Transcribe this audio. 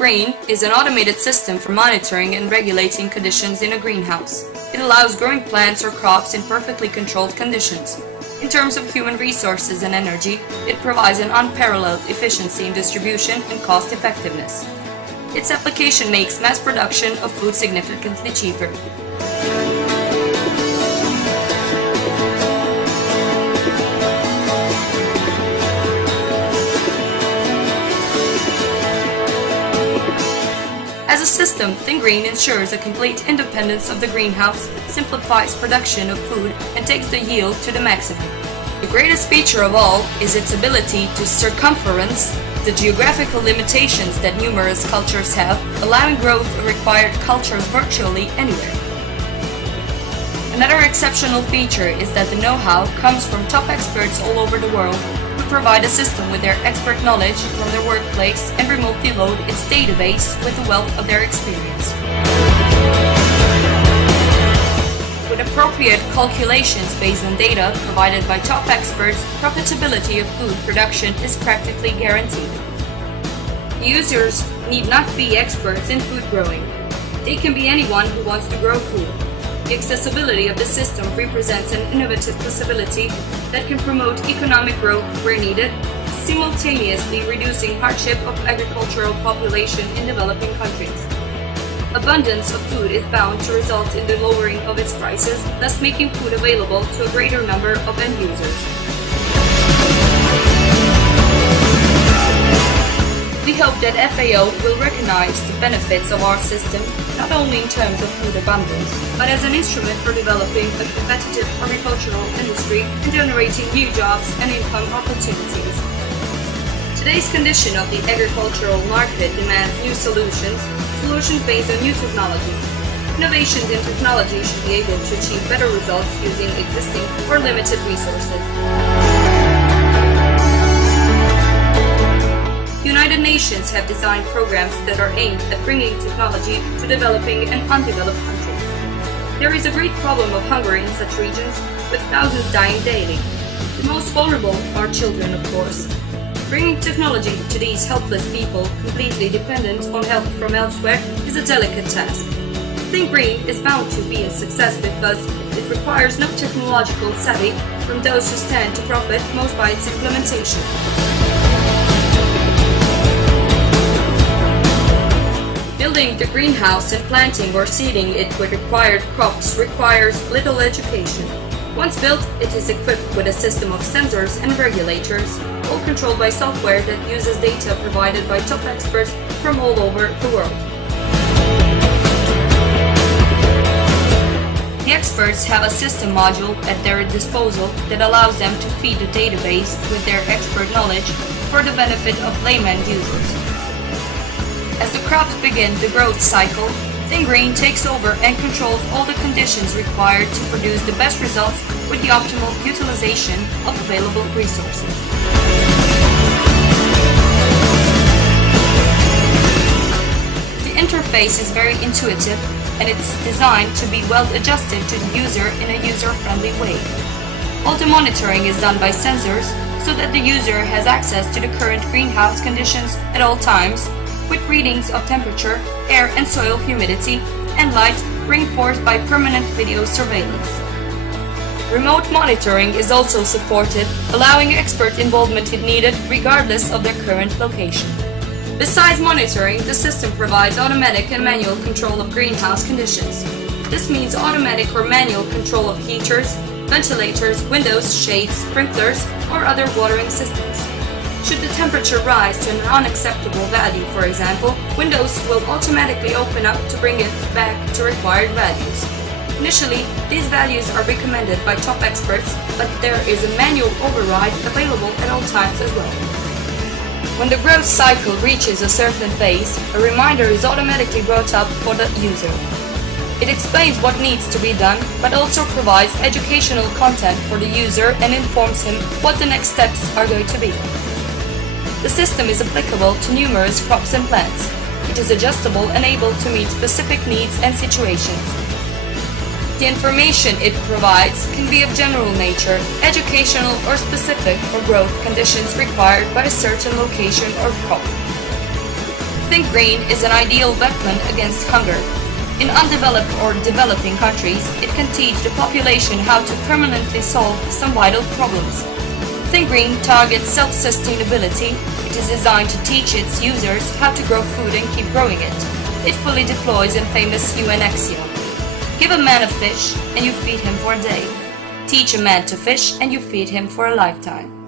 Green is an automated system for monitoring and regulating conditions in a greenhouse. It allows growing plants or crops in perfectly controlled conditions. In terms of human resources and energy, it provides an unparalleled efficiency in distribution and cost effectiveness. Its application makes mass production of food significantly cheaper. As a system, ThinkGreen ensures a complete independence of the greenhouse, simplifies production of food, and takes the yield to the maximum. The greatest feature of all is its ability to circumference the geographical limitations that numerous cultures have, allowing growth of required cultures virtually anywhere. Another exceptional feature is that the know-how comes from top experts all over the world, provide a system with their expert knowledge from their workplace and remotely load its database with the wealth of their experience. With appropriate calculations based on data provided by top experts, profitability of food production is practically guaranteed. Users need not be experts in food growing. They can be anyone who wants to grow food. The accessibility of the system represents an innovative possibility that can promote economic growth where needed, simultaneously reducing hardship of agricultural population in developing countries. Abundance of food is bound to result in the lowering of its prices, thus making food available to a greater number of end users. We hope that FAO will recognize the benefits of our system, not only in terms of food abundance, but as an instrument for developing a competitive agricultural industry and generating new jobs and income opportunities. Today's condition of the agricultural market demands new solutions based on new technology. Innovations in technology should be able to achieve better results using existing or limited resources. United Nations have designed programs that are aimed at bringing technology to developing and undeveloped countries. There is a great problem of hunger in such regions, with thousands dying daily. The most vulnerable are children, of course. Bringing technology to these helpless people, completely dependent on help from elsewhere, is a delicate task. ThinkGreen is bound to be a success because it requires no technological savvy from those who stand to profit most by its implementation. Building the greenhouse and planting or seeding it with required crops requires little education. Once built, it is equipped with a system of sensors and regulators, all controlled by software that uses data provided by top experts from all over the world. The experts have a system module at their disposal that allows them to feed the database with their expert knowledge for the benefit of layman users. As the crops begin the growth cycle, ThinkGreen takes over and controls all the conditions required to produce the best results with the optimal utilization of available resources. The interface is very intuitive and it's designed to be well adjusted to the user in a user-friendly way. All the monitoring is done by sensors so that the user has access to the current greenhouse conditions at all times, with readings of temperature, air and soil humidity, and light reinforced by permanent video surveillance. Remote monitoring is also supported, allowing expert involvement if needed regardless of their current location. Besides monitoring, the system provides automatic and manual control of greenhouse conditions. This means automatic or manual control of heaters, ventilators, windows, shades, sprinklers, or other watering systems. Should the temperature rise to an unacceptable value, for example, windows will automatically open up to bring it back to required values. Initially, these values are recommended by top experts, but there is a manual override available at all times as well. When the growth cycle reaches a certain phase, a reminder is automatically brought up for the user. It explains what needs to be done, but also provides educational content for the user and informs him what the next steps are going to be. The system is applicable to numerous crops and plants. It is adjustable and able to meet specific needs and situations. The information it provides can be of general nature, educational or specific for growth conditions required by a certain location or crop. Think Green is an ideal weapon against hunger. In undeveloped or developing countries, it can teach the population how to permanently solve some vital problems. Think Green targets self-sustainability. It is designed to teach its users how to grow food and keep growing it. It fully deploys in famous UN axiom. Give a man a fish and you feed him for a day. Teach a man to fish and you feed him for a lifetime.